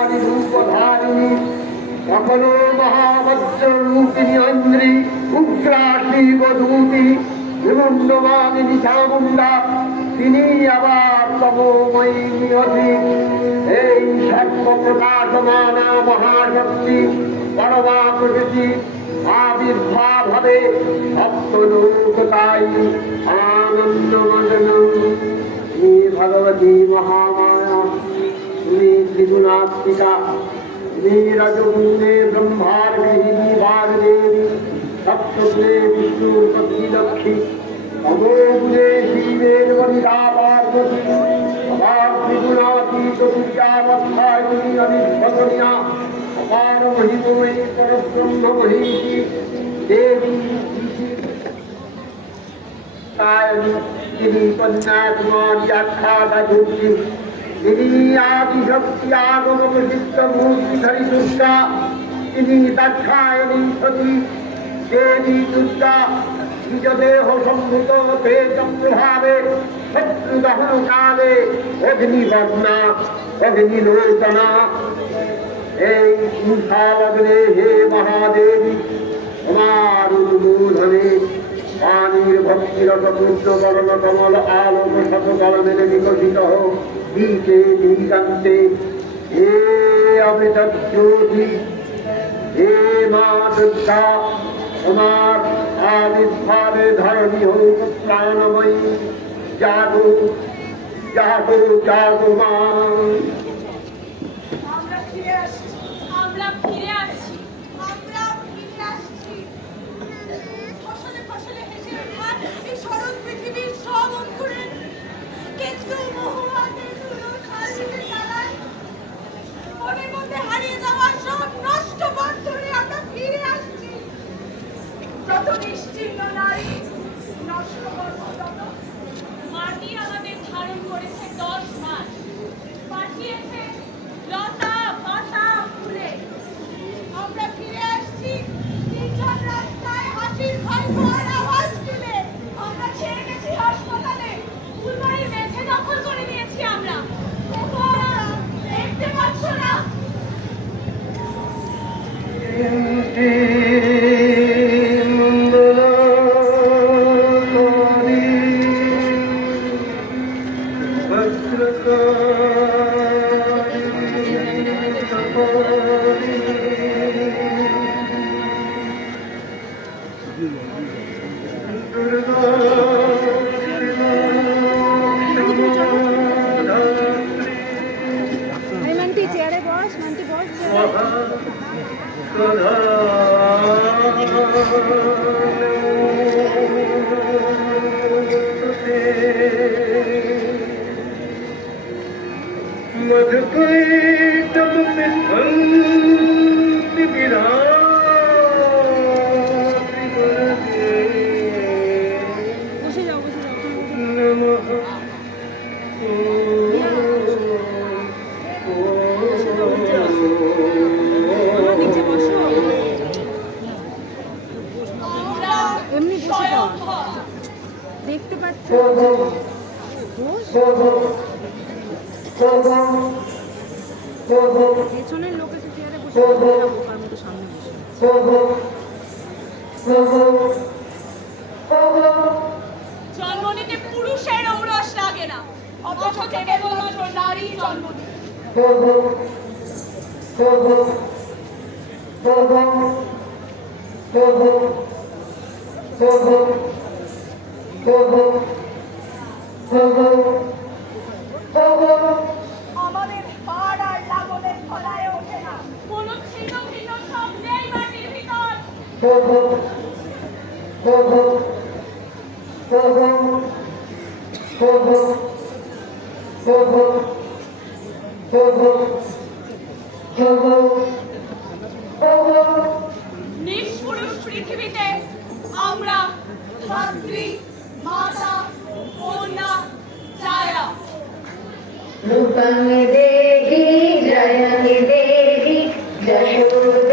निर्मलाकुन्मादिरूपधारिणी सकलो महावज्ररूपिणी अंद्री उग्राशी वधूति विमुण्डमानिनी चामुण्डा তিনি আবার তমোময়ী নিয়তি এই সর্বপ্রকাশমানা মহাশক্তি পরমা প্রকৃতি আবির্ভাব হবে সপ্তলোকতাই আনন্দমগ্ন শ্রী ভগবতী মহামায়া তুমি ত্রিগুণাত্মিকা তুমি রজগুণে ব্রহ্মার গৃহিণী বাগদেবী সপ্তগুণে বিষ্ণুর পত্নী লক্ষ্মী অমোগুণে শিবের বনিতা পার্বতী অপার ত্রিগুণাতীত দুর্গাবস্থায় তুমি অনির্বচনীয়া অপার মহিমময়ী পরব্রহ্ম মহিষী দেবী তিনি কন্যাকুমারী আখ্যাতা মূর্তি তিনি আদিশক্তি আগম প্রসিদ্ধ মূর্তিধারী দুর্গা তিনি দাক্ষায়ণী সতী দেবী দুর্গা নিজদেহ সম্ভূত তেজ প্রভাবে শত্রু দহন কালে অগ্নিবর্ণা অগ্নিলোচনা এই কুশালগ্নে হে মহাদেবী তোমার অনুমোদনে পানির ভক্তিরত পূর্ণকরণ কমল আলোক শতকরণে বিকশিত হোক দিতে দিগান্তে হে অমৃত জ্যোতি হে মা দুর্গা তোমার আবির্ভাবে ধরণী হোক প্রাণময়ী জাগো জাগো জাগো মা মাটি আমাদের ধারণ করেছে 10 মাস পাঠিয়েছে লতা পাতা ফুলে আমরা ফিরে আসছি নির্জন রাস্তায় হাসির ভাইফোঁটার আওয়াজ তুলে আমরা ছেড়ে গেছি হাসপাতালে ফুলবাড়ির মেঝে দখল করে নিয়েছি আমরা দেখতে পাচ্ছ না দেখতে পাচ্ছি পেছনের লোক এসে চেয়ারে বসে বোকার মতো সামনে জন্ম নিতে পুরুষের ঔরস লাগে না অথচ কেবলমাত্র নারী জন্ম দিতে আমাদের পাড়ার লাগনের ফলায় ওঠে না কোন ছিন্ন ভিন্ন সব নেই মাটির ভিতর নিষ্পুরুষ পৃথিবীতে আমরা ছাত্রী মাতা কন্যা ছায়া रूपं देहि जयति देहि जशो